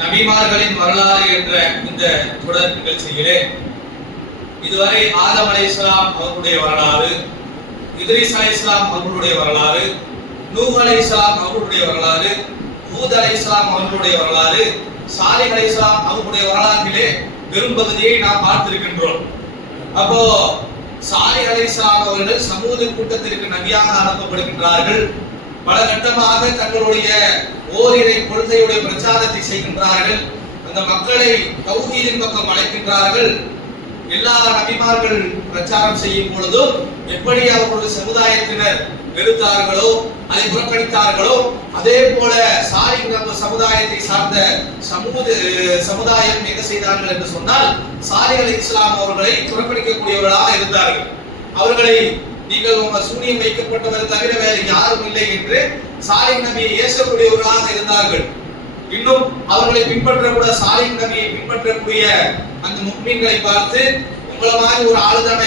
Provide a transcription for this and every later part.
நபிமார்களின் வரலாறு என்ற இந்த தொடர் நிகழ்ச்சியிலே இதுவரை ஆதம் அலைஹிஸ்ஸலாம் அவர்களுடைய வரலாறு, இத்ரீஸ் அலைஹிஸ்ஸலாம் அவர்களுடைய வரலாறு, நூஹ் அலைஹிஸ்ஸலாம் அவர்களுடைய வரலாறு, ஹூத் அலைஹிஸ்ஸலாம் அவர்களுடைய வரலாறு, சாலிஹ் அலைஹிஸ்ஸலாம் அவர்களுடைய வரலாற்றிலே பெரும்பகுதியை நாம் பார்த்திருக்கின்றோம். அப்போ சாலிஹ் அலைஹிஸ்ஸலாம் அவர்கள் சமூக கூட்டத்திற்கு நபியாக அனுப்பப்படுகின்றார்கள். பல கட்டமாக தங்களுடைய ஓரிரை கொள்கையுடைய பிரச்சாரத்தை செய்கின்றார்கள். அந்த மக்களை தௌஹீதின் பக்கம் அழைக்கின்றார்கள். எல்லா நபிமார்கள் பிரச்சாரம் செய்யும் பொழுதும் எப்படி அவர்களுடைய சமுதாயத்தினர் வெறுத்தார்களோ, அதை புறக்கணித்தார்களோ, அதே போல சாலிஹ் சமுதாயத்தை சார்ந்த சமுதாயம் என்ன செய்தார்கள் என்று சொன்னால், சாலிஹ் அலைஹிஸ்ஸலாம் அவர்களை புறக்கணிக்கக்கூடியவர்களாக இருந்தார்கள். அவர்களை நீங்கள் உங்க சூனியம் வைக்கப்பட்டவர் தவிர வேறு யாரும் இல்லை என்று சாலிஹ் நபியை ஏசக்கூடியவர்களாக இருந்தார்கள். இன்னும் அவர்களை பின்பற்றக்கூட சாலிஹ் நபியை பின்பற்றக்கூடிய அந்த முஃமின்களை பார்த்து, உங்களை மாதிரி ஒரு ஆளுதான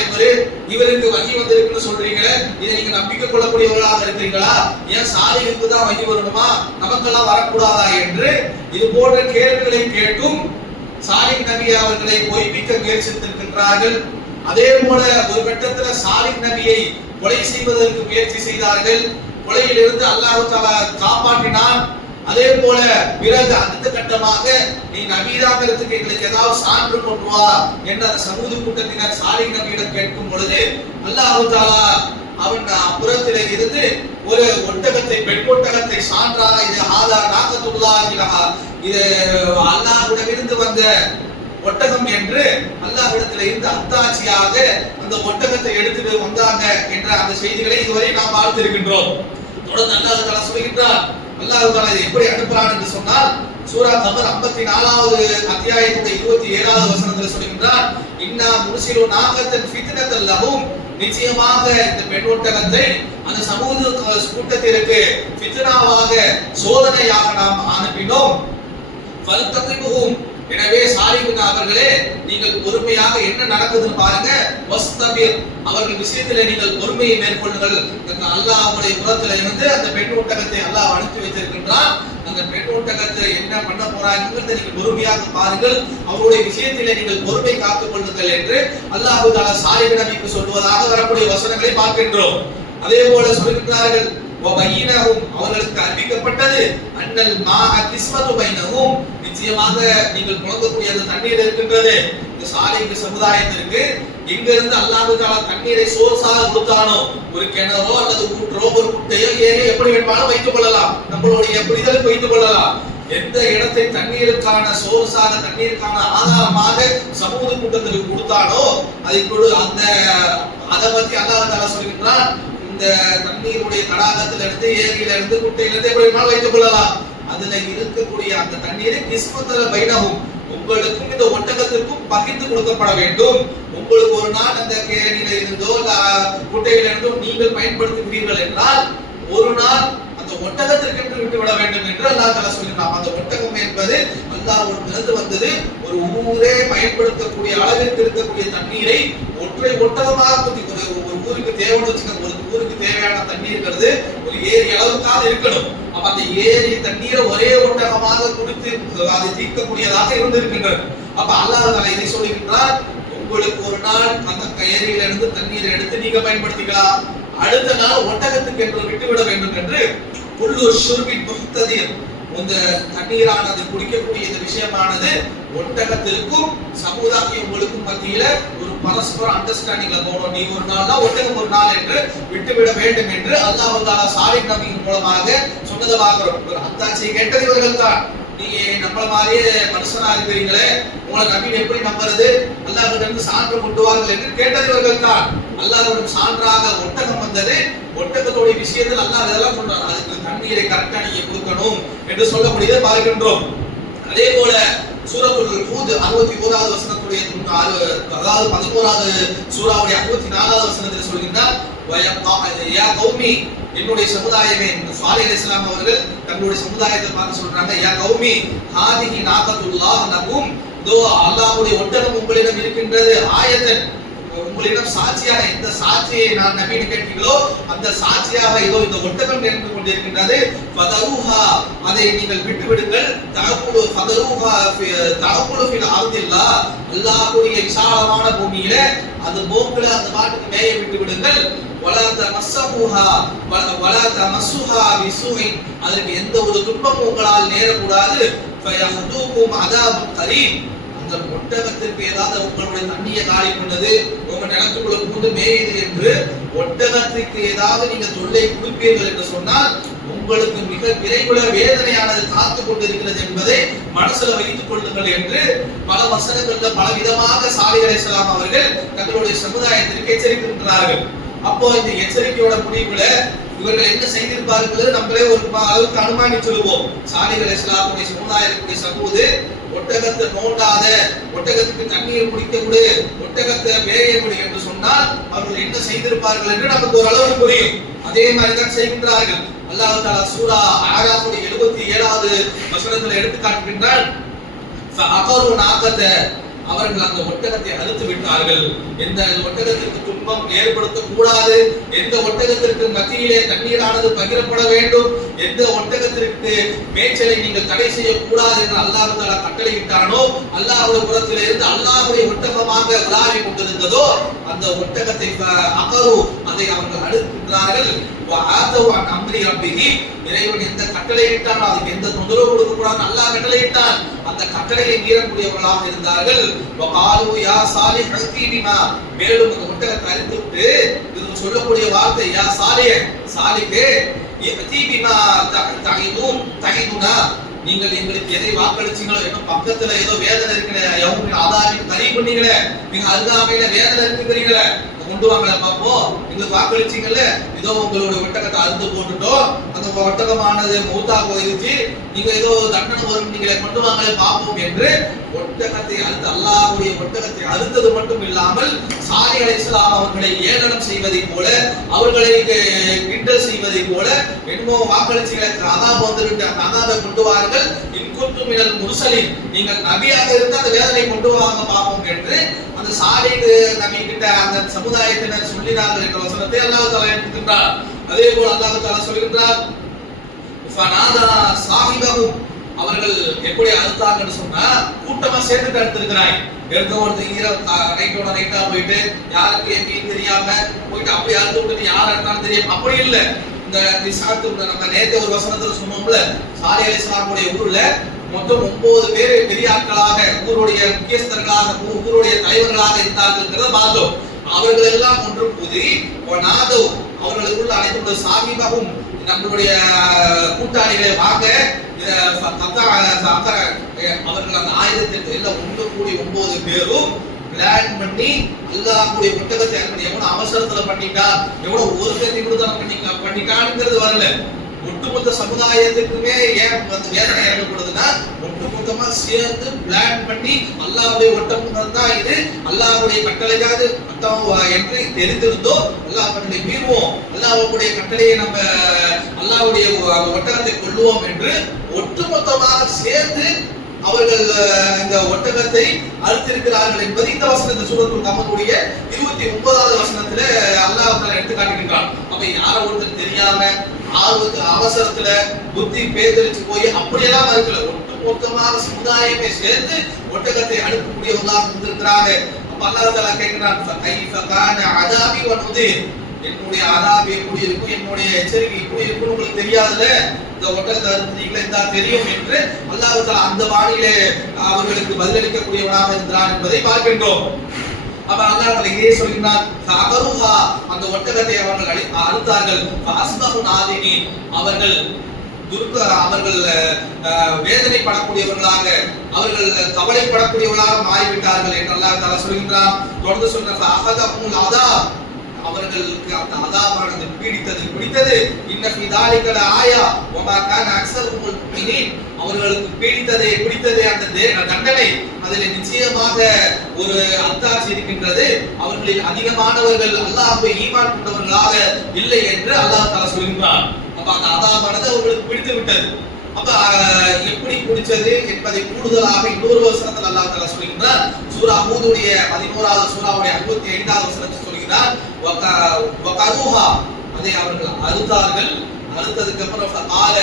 இவருக்கு வகி வந்திருக்குன்னு சொல்றீங்களே, இதை நீங்க நம்பிக்கை கொள்ளக்கூடியவர்களாக இருக்கிறீங்களா? ஏன் சாலிஹுக்கு தான் வகி வரணுமா, நமக்கெல்லாம் வரக்கூடாதா என்று இது போன்ற கேள்விகளை கேட்டும் சாலிஹ் நபி அவர்களை பொய்ப்பிக்க முயற்சித்திருக்கின்றார்கள். அதே போல ஒரு கட்டத்தில் சாலிஹ் நபியை கொலை செய்வதற்கு முயற்சி செய்தார்கள். கொலையிலிருந்து அல்லாஹ் தஆலா காப்பாற்றினான். அதே போல பிறகு அடுத்த கட்டமாக நீ நபிதாங்கிறதுக்கு எங்களுக்கு ஏதாவது சான்று கொண்டு வா என்ற சமூக கூட்டத்தினர் சாலிஹ் நபியிடம் கேட்கும் பொழுது அல்லாஹ் தஆலா அவன் புறத்திலே இருந்து ஒரு ஒட்டகத்தை, பெண் ஒட்டகத்தை சான்றாக, இது ஆதா நாகத்துல்லாஹ், இது அல்லாஹ்விடமிருந்து வந்த ஒட்டகம் என்று அல்லாஹ்விடத்தில் இருந்து அத்தாட்சியாக அந்த ஒட்டகத்தை எடுத்துட்டு வந்தாங்க என்ற அந்த செய்திகளை இதுவரை நாம் பார்த்திருக்கின்றோம். தொடர்ந்து அல்லாஹ் தஆலா சொல்கின்றார். அல்லாஹ் தஆலா இதை எப்படி அனுப்புறான் என்று சொன்னால், சூரா கமர் 54வது அத்தியாயத்துடைய 27வது வசனத்தில் சொல்கின்றார், இன்னா முர்சிலு நாகத்தன் ஃபித்னத்தல் லஹும், நிச்சயமாக இந்த பெண் ஒட்டகத்தை அந்த சமூக கூட்டத்திற்கு ஃபித்னாவாக, சோதனையாக நாம் அனுப்பினோம். ஃபல்தகிபுஹும், எனவே சாலிஹ் அவர்களே நீங்கள் பொறுமையாக என்ன நடக்குதுன்னு பாருங்க. வஸ்தபிர், அவர்கள் விஷயத்திலே நீங்கள் பொறுமையை மேற்கொள்ளுங்கள். அல்லாஹ்வுடைய புறத்திலே இருந்து அந்த பெண் ஒட்டகத்தை அல்லாஹ் அனுப்பி வைத்திருக்கின்றான். அந்த பெண் ஒட்டகத்தை என்ன பண்ண போறாங்கிறதை நீங்கள் பொறுமையாக பாருங்கள். அவருடைய விஷயத்திலே நீங்கள் பொறுமை காத்துக் கொள்ளுங்கள் என்று அல்லாஹ் தஆலா சாலிஹ் நபிக்கு சொல்வதாக வரக்கூடிய வசனங்களை பார்க்கின்றோம். அதே போல சொல்கிறார்கள், அவர்களுக்கு அறிவிக்கப்பட்டது அன்னல் மாஅ கிஸ்மத்து பைனஹும், நிச்சயமாக நீங்கள் புழங்கக்கூடிய அந்த தண்ணீர் இருக்கின்றது இந்த சாலிஹ் சமுதாயத்திற்கு எங்கிருந்து அல்லாஹ் தஆலா தண்ணீரை சோர்ஸாக கொடுத்தானோ, ஒரு கிணறோ அல்லது ஊற்றோ ஒரு குட்டையோ ஏரி எப்படி வேண்டுமானாலும் வைத்துக் கொள்ளலாம், நம்மளுடைய புரிதலுக்கு வைத்துக் கொள்ளலாம். எந்த இடத்தை தண்ணீருக்கான சோர்ஸாக, தண்ணீருக்கான ஆதாரமாக சமூக கூட்டத்திற்கு கொடுத்தானோ அதை பற்றி அல்லாஹ் தஆலா சொல்கின்றான், இந்த தண்ணீருடைய தடாகத்தில் இருந்து, ஏரியில இருந்து, குட்டையில இருந்து எப்படி வேண்டுமானாலும் வைத்துக் கொள்ளலாம். அதுல இருக்கக்கூடிய அந்த தண்ணீரை கிஸ்மத்தல பைனஹும், உங்களுக்கும் இந்த ஒட்டகத்திற்கும் பகிர்ந்து கொடுக்கப்பட வேண்டும். உங்களுக்கு ஒரு நாள் அந்த கேணியில இருந்தோ குட்டையில இருந்தோ நீங்கள் பயன்படுத்துகிறீர்கள் என்றால் ஒரு நாள் அந்த ஒட்டகத்திற்கு விட்டுவிட வேண்டும் என்று அல்லாஹ் தஆலா சொல்கிறான். அந்த ஒட்டகம் என்பது அல்லாஹ்விடமிருந்து வந்தது. ஒரு ஊரே பயன்படுத்தக்கூடிய அளவிற்கு இருக்கக்கூடிய தண்ணீரை ஒற்றை ஒட்டகமாக ஒரு ஊருக்கு தேவைன்னு வச்சுக்கோங்க. ஒரு ஊருக்கு தேவையான தண்ணீர்ங்கிறது ஒரு ஏரி அளவுக்காக இருக்கணும். அப்ப அந்த ஏரி தண்ணீரை ஒரே ஒட்டகமாக கொடுத்து அதை தீர்க்கக்கூடியதாக இருந்திருக்கின்றது. அப்ப அல்லாஹ் தஆலா இதை சொல்கின்றார், உங்களுக்கு ஒரு நாள் அந்த ஏரியில இருந்து தண்ணீரை எடுத்து நீங்க பயன்படுத்திக்கலாம், அடுத்த நாள் ஒட்டகத்துக்கு என்று விட்டுவிட வேண்டும் என்று குல்லு ஷுர்பின் முஹ்ததிர், இந்த தண்ணீரானது குடிக்கக்கூடிய இந்த விஷயமானது ஒட்டகத்திற்கும் சமுதாயம் உங்களுக்கும் மத்தியில ஒரு பரஸ்பர அண்டர்ஸ்டாண்டிங்ல போகணும். நீ ஒரு நாள்னா ஒட்டகம் ஒரு நாள் என்று விட்டுவிட வேண்டும் என்று அல்லாஹ் தஆலா சாலிஹ் நபியின் மூலமாக சொன்னதை பார்க்கிறோம். அத்தாட்சியை கேட்டது இவர்கள் தான். நீங்க நம்மள மாதிரியே மனுஷனா இருக்கிறீங்களே, உங்களை நபியை எப்படி நம்புறது, அல்லாஹ்விடம் இருந்து சான்று கொண்டுவார்கள் என்று கேட்டது இவர்கள் தான். அல்லாஹ்விடம் சான்றாக ஒட்டகம் வந்தது. ஒட்டகத்தோடைய விஷயத்தில் அல்லாஹ் இதெல்லாம் சொல்றான், அதுக்கு தண்ணீரை கரெக்டா நீங்க கொடுக்கணும் என்று சொல்லக்கூடியதை பார்க்கின்றோம். அதே போல சூரத்துல் ஹூத் 61வது வசனத்துடைய, அதாவது 11வது சூராவுடைய 64வது வசனத்தில் சொல்கின்றார், யா கௌமி, என்னுடைய சமுதாயமே, சாலிஹ் அலைஹிஸ்ஸலாம் அவர்கள் தங்களுடைய சமுதாயத்தை பார்த்து சொல்றாங்க, யா கௌமி ஹாதிஹி நாகத்துல்லாஹ் லகும், தோ அல்லாஹ்வுடைய ஒட்டகம் உங்களிடம் இருக்கின்றது, ஆயத்தன் உங்களிடம் சாட்சியாக எந்த சாட்சியை நான் நபின்னு கேட்டீங்களோ அந்த சாட்சியாக இதோ இந்த ஒட்டகம் நின்று கொண்டிருக்கின்றது. ஃபதருஹா, அதை நீங்கள் விட்டு விடுங்கள். தஅகுலு ஃபதருஹா தஅகுலு ஃபில் அர்தில்லாஹ், அல்லாஹ்வுடைய விசாலமான பூமியில அது போக்குல அந்த பாட்டுக்கு மேய விட்டு விடுங்கள். வலா தமஸ்ஸஹுஹா வலா தமஸ்ஸுஹா பிஸூஇன், அதற்கு எந்த ஒரு துன்பமும் உங்களால் நேரக்கூடாது. ஃபயஹதுகும் அதாபுன் கரீம், அந்த ஒட்டகத்திற்கு ஏதாவது உங்களுடைய தண்ணியை காலி பண்ணது, உங்க நிலத்துக்குள்ள புகுந்து மேயுது என்று ஒட்டகத்திற்கு ஏதாவது நீங்க தொல்லை கொடுப்பீர்கள் என்று சொன்னால் உங்களுக்கு மிக விரைவுல வேதனையானது காத்து கொண்டிருக்கிறது என்பதை மனசுல வைத்துக் கொள்ளுங்கள் என்று பல வசனங்கள்ல பல விதமாக சாலிஹ் அலைஹிஸ்ஸலாம் அவர்கள் தங்களுடைய சமுதாயத்திற்கு எச்சரிக்கின்றார்கள். அப்போ இந்த எச்சரிக்கையோட முடிவுல இவர்கள் என்ன செய்திருப்பார்கள் நம்மளே ஒரு அளவுக்கு அனுமானித்து சொல்லுவோம். சாலிஹ் அலைஹிஸ்ஸலாமுடைய சமுதாயத்துடைய சமூது ஒட்டகத்தை நோண்டாத, ஒட்டகத்துக்கு தண்ணீர் குடிக்க விடு, ஒட்டகத்தை மேய விடு என்று சொன்னால் அவர்கள் என்ன செய்திருப்பார்கள் என்று நமக்கு ஒரு அளவு புரியும். அதே மாதிரிதான் செய்கின்றார்கள். அல்லாஹ் தஆலா சூரா ஆராஃபுடைய 77வது வசனத்தில் எடுத்து காட்டுகின்றார். ஃபஅகரு நாகத, அவர்கள் அந்த ஒட்டகத்தை அறுத்து விட்டார்கள். எந்த ஒட்டகத்திற்கு துன்பம் ஏற்படுத்த கூடாது, எந்த ஒட்டகத்திற்கு மத்தியிலே தண்ணீரானது பகிரப்பட வேண்டும், எந்த ஒட்டகத்திற்கு மேய்ச்சலை நீங்கள் தடை செய்யக்கூடாது என்று அல்லாஹ் தஆலா கட்டளையிட்டானோ, அல்லாஹ்வுடைய புறத்திலே இருந்து அல்லாஹ்வுடைய ஒட்டகமாக உலாவி கொண்டிருந்ததோ அந்த ஒட்டகத்தை அகரு, அதை அவர்கள் அறுக்கின்றார்கள். இறைவன் எந்த கட்டளையிட்டானோ அதுக்கு எந்த தொந்தரவு கொடுக்க கூடாது அல்லாஹ் கட்டளையிட்டான். அந்த கட்டளையை மீறக்கூடியவர்களாக இருந்தார்கள். மேலும் அந்த ஒட்டகத்தை அறுத்துவிட்டு இது சொல்லக்கூடிய வார்த்தை, யா சாலிஹ், சாலிஹே நீங்கள் எங்களுக்கு எதை வாக்களிச்சீங்களோ, என்ன பக்கத்துல ஏதோ வேதனை இருக்கிற ஆதாரின் கரை பண்ணீங்களே, நீங்க அருகாமையில வேதனை இருக்குறீங்களே, கொண்டு வாங்கல பாப்போம். எங்களுக்கு வாக்களிச்சீங்கல்ல, ஏதோ உங்களோட ஒட்டகத்தை அறுத்து போட்டுட்டோம், அந்த ஒட்டகமானது மௌத்தா போயிருச்சு, நீங்க ஏதோ தண்டனை வரும், நீங்களே கொண்டு வாங்கல பாப்போம் என்று ஒட்டகத்தை அறுத்து, அல்லாஹ்வுடைய ஒட்டகத்தை அறுத்தது மட்டும் இல்லாமல் சாலிஹ் அலைஹிஸ்ஸலாம் அவர்களை ஏளனம் செய்வதை போல, அவர்களை கிண்டல் செய்வதை போல, என்னமோ வாக்களிச்சீங்களுக்கு அதாப் வந்துவிட்டு அந்த அதாபை கொண்டு வாருங்கள், இன்குன்தும் மினல் முர்சலின், நீங்கள் நபியாக இருந்தால் அந்த வேதனை கொண்டு வாங்க பாப்போம் என்று அந்த சாலிஹ் நபி கிட்ட அந்த சமுதாயத்தினர் சொல்லினார்கள் என்ற வசனத்தை அல்லாஹ் தஆலா எடுத்துக்கின்றார். அதே போல அல்லாஹ் தஆலா சொல்கின்றார், ஃபனாதா சாஹிபஹும், அவர்கள் எப்படி அறுத்தாங்கன்னு சொன்னா கூட்டமா சேர்ந்து அறுத்திருக்கிறாங்க. எடுத்த ஒருத்தர் நைட்டோட நைட்டா போயிட்டு யாருக்கு எங்கேயும் தெரியாம போயிட்டு அப்படி அறுத்து விட்டு யார் அறுத்தாலும் தெரியும், அப்படி இல்ல. இந்த நம்ம நேற்று ஒரு வசனத்துல சொன்னோம்ல, சாலிஹ் அலைஹிஸ்ஸலாமுடைய ஊர்ல மொத்தம் 9 பேர் பெரிய ஆட்களாக, ஊருடைய முக்கியஸ்தர்களாக, ஊருடைய தலைவர்களாக இருந்தார்கள் பார்த்தோம். அவர்கள் எல்லாம் ஒன்று கூடி அவர்களுக்குள்ள அனைத்து சாஹிபகும், நம்மளுடைய கூட்டாளிகளை வாங்க, அவர்கள் அந்த ஆயுதத்திற்கு எல்லாம் ஒன்று கூடி 9 பேரும் பிளான் பண்ணி அல்லாஹ்வுடைய ஒட்டகத்தை எவ்வளவு அவசரத்துல பண்ணிட்டான், எவ்வளவு ஒரு சேர்த்தி கொடுத்தா பண்ணிட்டான்ங்கிறது வரல. ஒட்டுமொத்த சமுதாயத்துக்குமே ஏன் அந்த வேதனை இறங்கப்படுதுன்னா ஒட்டுமொத்தமா சேர்ந்து பிளான் பண்ணி அல்லாஹ்வுடைய ஒட்டகம் தான் இது, அல்லாஹ்வுடைய கட்டளைக்காது என்று தெரிந்திருந்தோ அல்லாஹ் கட்டளை மீறுவோம், அல்லாஹ்வுடைய கட்டளையை நம்ம அல்லாஹ்வுடைய ஒட்டகத்தை கொள்ளுவோம் என்று ஒட்டுமொத்தமாக சேர்ந்து அவர்கள் இந்த ஒட்டகத்தை அறுத்திருக்கிறார்கள் என்பது இந்த வசனத்தை சூரத்துல் கமருடைய 29வது வசனத்துல அல்லாஹ் தஆலா எடுத்து காட்டுகின்றான். அப்ப யார ஒருத்தர் தெரியாம ஆர்வத்துல அவசரத்துல புத்தி பேதலிச்சு போய் அப்படியெல்லாம் இருக்கல, ஒட்டுமொத்தமாக சமுதாயமே சேர்ந்து ஒட்டகத்தை அனுப்பக்கூடியவர்களாக இருந்திருக்கிறாங்க. அப்ப அல்லாஹ் தஆலா கேட்கிறான், கைஃப கான அதாபி வ நுதிர், என்னுடைய அதாபி எப்படி இருக்கும், என்னுடைய எச்சரிக்கை எப்படி இருக்கும்னு உங்களுக்கு தெரியாதுல, இந்த ஒட்டகத்தை அறுத்தீங்களே இந்த தெரியும் என்று அல்லாஹ் தஆலா அந்த வாணியிலே அவர்களுக்கு பதிலளிக்கக்கூடியவனாக இருக்கிறான் என்பதை பார்க்கின்றோம். அப்ப அல்லாஹ் தஆலா இதே சொல்கிறார், ஃபஅகருஹா, அந்த ஒட்டகத்தை அவர்கள் அறுத்தார்கள், ஃபஅஸ்பஹு நாதிமீன், அவர்கள் அவர்கள் வேதனைப்படக்கூடியவர்களாக, அவர்கள் கவலைப்படக்கூடியவர்களாக மாறிவிட்டார்கள் என்று அல்லாஹ் தஆலா சொல்கிறார். தொடர்ந்து சொல்றார், ஃபஅகதஹுல் அதாப், அவர்களுக்கு அந்த அதாபானது பிடித்தது. இன்ன ஃபீ தாலிக லஆயா வமா கான அக்ஸருஹுல் முஃமினீன், அவர்களுக்கு பிடித்ததே அந்த தண்டனை, அதில் நிச்சயமாக ஒரு அத்தாட்சி இருக்கின்றது, அவர்களில் அதிகமானவர்கள் அல்லாஹ்வை ஈமான் கொண்டவர்களாக இல்லை என்று அல்லாஹ் தஆலா சொல்கிறான். அப்ப அந்த அதாபானது அவர்களுக்கு பிடித்து விட்டது. அப்ப எப்படி குடிச்சது என்பதை கூடுதலாக இன்னொரு வசனத்தில் அல்லாஹ் தஆலா சொல்கிறார். சூரா ஹூதுடைய 11வது சூராவுடைய 65வது வசனத்தில் சொல்கிறார், வகருஹா, அதை அவர்கள் அறுத்தார்கள். அறுத்ததுக்கு அப்புறம் கால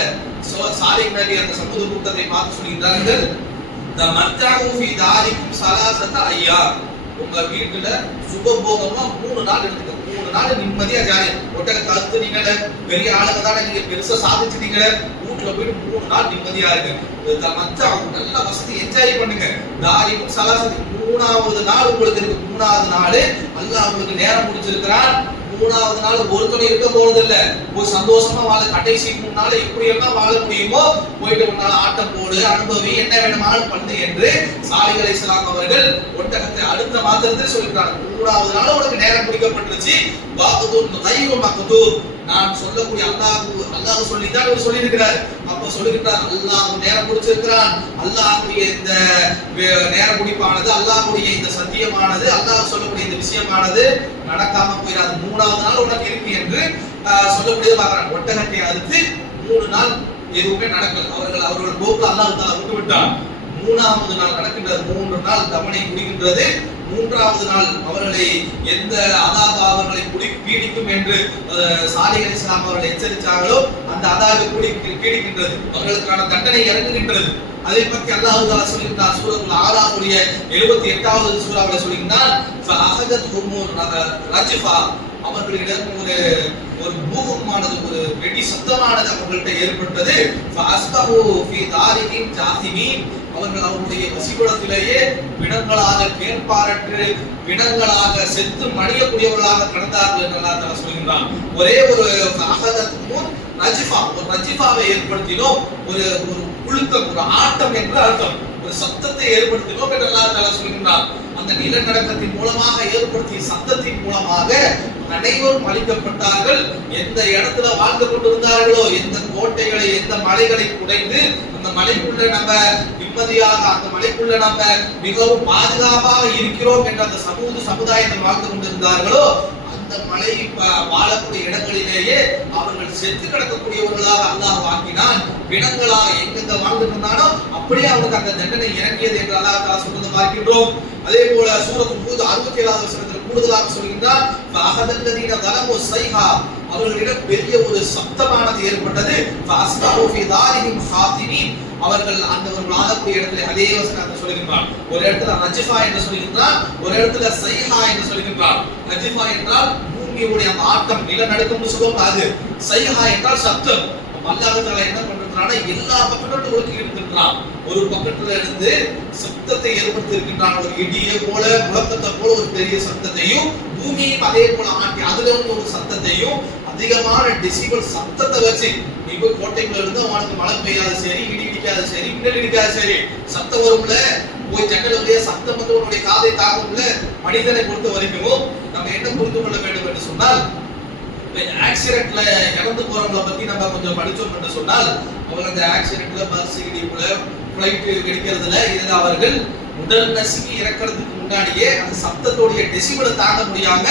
சாலிஹ் நபி அந்த சமூக கூட்டத்தை பார்த்து சொல்கிறார்கள், தமத்தஉ ஃபீ தாரிக்கும் ஸலாஸத அய்யாம், உங்க வீட்டுல சுகபோகமா 3 நாள் எடுத்துக்க, 3 நாள் நிம்மதியா ஜாலியா ஒட்டகத்தை அறுத்துனீங்களே, பெரிய ஆளுங்க தானே, நீங்க பெருசா சாதிச்சிட்டீங்களே, வீட்டுல போயிட்டு 3 நாள் நிம்மதியா இருக்கு, நல்ல வசதி என்ஜாய் பண்ணுங்க. தாரிக்கும் ஸலாஸத, 3வது நாள் உங்களுக்கு இருக்கு. 3வது நாள் அல்லாஹ் உங்களுக்கு நேரம் முடிச்சிருக்கிறான். 3வது நாள் ஒருத்தனை இருக்க போறது இல்ல, போய் சந்தோஷமா வாழ. கடைசி 3 நாள் எப்படி எல்லாம் வாழ முடியுமோ போயிட்டு 3 நாள் ஆட்டம் போடு, அனுபவி, என்ன வேணுமானாலும் பண்ணு என்று சாலிஹ் அலைஹிஸ்ஸலாம் அவர்கள் ஒட்டகத்தை அடுத்த மாத்திரத்தில் சொல்லிட்டாங்க. 3வது நாள் உனக்கு நேரம் பிடிக்கப்பட்டுருச்சு. வாகுதுன் கைரு மக்தூப், நான் சொல்லக்கூடிய அல்லாஹ் சொல்லித்தான் அவர் சொல்லியிருக்கிறார். அப்ப சொல்லிட்டார், அல்லாஹ் நேரம் பிடிச்சிருக்கிறான். அல்லாஹ்வுடைய இந்த நேரம் பிடிப்பானது, அல்லாஹ்வுடைய இந்த சத்தியமானது, அல்லாஹ் சொல்லக்கூடிய இந்த விஷயமானது நடக்காம போயிடாது. 3வது நாள் உனக்கு இருக்கு என்று சொல்லக்கூடியது பார்க்கிறான். ஒட்டகத்தை அறுத்து 3 நாள் எதுவுமே நடக்கல. அவர்கள் போக்குல அல்லாஹ் தஆலா விட்டு விட்டான். 3வது நாள் நடக்கின்றது. 3 நாள் தவணை குடிக்கின்றது. 3வது நாள் அவர்களை எந்த அதாபு அவர்களை பீடிக்கும் என்று சாலிஹ் அலைஹிஸ்ஸலாம் அவர்கள் எச்சரித்தார்களோ அந்த அதாபு பீடிக்கின்றது, அவர்களுக்கான தண்டனை இறங்குகின்றது. அதை பற்றி அல்லாஹ் தஆலா சொல்கிறார். சூரத்துல் ஆராஃபுடைய 78வது சூராவில் சொல்கிறார், ஃபஅஹதத்ஹும் ரஜ்ஃபா, அவர்களிடம் ஒரு பூகமானது, ஒரு வெடி சத்தமானது அவர்கள்ட்ட ஏற்பட்டது. ஃபஅஸ்பஹு ஃபீ தாரிஹிம் ஜாசிமீன், அவர்கள் அவருடைய வசிகுடத்திலேயே பிணங்களாக, கேட்பாரற்று பிணங்களாக, செத்து மடியக்கூடியவர்களாக கடந்தார்கள் என்று அல்லாஹ் தஆலா சொல்கிறான். ஒரே ஒரு ஃபஅஹதத்ஹும் ரஜ்ஃபா, ஒரு ரஜ்ஃபாவை ஏற்படுத்தினோம், ஒரு குலுக்கம், ஒரு ஆட்டம் என்று அர்த்தம், ஒரு சத்தத்தை ஏற்படுத்தினோம் என்று அல்லாஹ் தஆலா சொல்கிறான். அந்த நிலநடுக்கத்தின் மூலமாக ஏற்படுத்திய சத்தத்தின் மூலமாக அனைவரும் அழிக்கப்பட்டார்கள். எந்த இடத்துல வாழ்ந்து கொண்டிருந்தார்களோ, எந்த கோட்டைகளை, எந்த மலைகளை குடைந்து அந்த மலைக்குள்ள நம்ம நிம்மதியாக, அந்த மலைக்குள்ள நம்ம மிகவும் பாதுகாப்பாக இருக்கிறோம் என்ற அந்த சமுதாயத்தில் வாழ்ந்து கொண்டிருந்தார்களோ, அந்த மலை வாழக்கூடிய இடங்களிலேயே அவர்கள் செத்து கிடக்கக்கூடியவர்களாக அல்லாஹ் ஆக்கினான். பிணங்களாக எங்கெங்க வாழ்ந்துட்டானோ அப்படியே அவனுக்கு அந்த தண்டனை இறங்கியது என்று அல்லாஹ் தஆலா சொல்றதை பார்க்கின்றோம். அதே போல சூரத்துல் ஹூத் 67வது வசனத்தில் கூடுதலாக சொல்கின்றார், ஃபஅஹதல்லதீன ஸலமு ஸைஹா, அவர்களிடம் பெரிய ஒரு சப்தமானது ஏற்பட்டது. ஃபஅஸ்பஹு ஃபீ தாரிஹிம் ஹாதிமீன், அவர்கள் அந்த ஆகக்கூடிய இடத்துல அதே வசனத்தை சொல்கின்றார். ஒரு இடத்துல ரஜ்ஃபா என்று சொல்கின்றார், ஒரு இடத்துல ஸைஹா என்று சொல்கின்றார். ரஜ்ஃபா என்றால் பூமியுடைய அந்த ஆட்டம், நிலநடுக்கம்னு சொல்லுவாங்க, அது. ஸைஹா என்றால் சத்தம். அல்லாஹ் தஆலா என்ன பண்றானா, எல்லா பக்கத்துலயும் ஒதுக்கி இருக்கின்றான். ஒரு பக்கத்துல இருந்து சத்தத்தை ஏற்படுத்தி இருக்கின்றான். ஒரு இடியை போல, முழக்கத்தை போல ஒரு பெரிய சத்தத்தையும், பூமியும் அதே போல ஆட்டி அதுல இருந்து ஒரு சத்தத்தையும், அதிகமான டெசிபல் சத்தத்தை வச்சு, நீ போய் கோட்டைக்குள்ள இருந்து அவனுக்கு மழை பெய்யாது சரி, இடி இடிக்காது சரி, மின்னல் இடிக்காது சரி, சத்தம் வரும்ல, போய் ஜன்னலுடைய சத்தம் வந்து உன்னுடைய காதை தாக்கும்ல. மனிதனை பொறுத்த வரைக்கும் நம்ம என்ன புரிந்து கொள்ள வேண்டும் என்று சொன்னால், ஆக்சிடென்ட்ல இறந்து போறவங்களை பத்தி நம்ம கொஞ்சம் படிச்சோம் என்று சொன்னால், அவங்க அந்த ஆக்சிடென்ட்ல பஸ் இடிப்புல, ஃளைட் வெடிக்கிறதுல இதுல அவர்கள் உடல் நசுங்கி இறக்கிறதுக்கு முன்னாடியே அந்த சத்தத்தோடைய டெசிபலை தாங்க முடியாம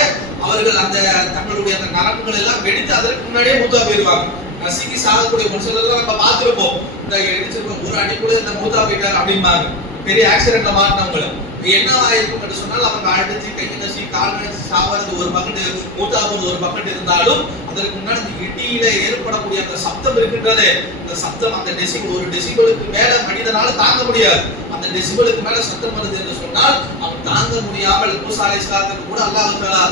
அவர்கள் அந்த தங்களுடைய அந்த நரம்புகள் எல்லாம் வெடித்து அதற்கு முன்னாடியே மூத்தா போயிருவாங்க. நசுங்கி சாகக்கூடிய ஒரு சிலர் நம்ம பார்த்திருப்போம், இந்த இடிச்சிருக்கோம் ஒரு அடிக்குள்ள இந்த மூத்தா போயிட்டார் அப்படிம்பாங்க. பெரிய ஆக்சிடென்ட்ல மாட்டினவங்களும் என்ன ஆயிருக்கும் என்று சொன்னால், அவங்க அடிச்சு கை நசி கால் நசி சாவது ஒரு பக்கெட், மூத்தாவது ஒரு பக்கெட் இருந்தாலும் அதற்கு முன்னாடி இந்த இடியில ஏற்படக்கூடிய அந்த சத்தம் இருக்கின்றது. அந்த சத்தம், அந்த டெசிபல், ஒரு டெசிபலுக்கு மேல மனிதனால தாங்க முடியாது. அந்த டெசிபலுக்கு மேல சத்தம் வருது என்று சொன்னால் அவன் தாங்க முடியாமல் மூசா அலைஹிஸ்ஸலாத்துக்கு கூட அல்லாஹ் தஆலா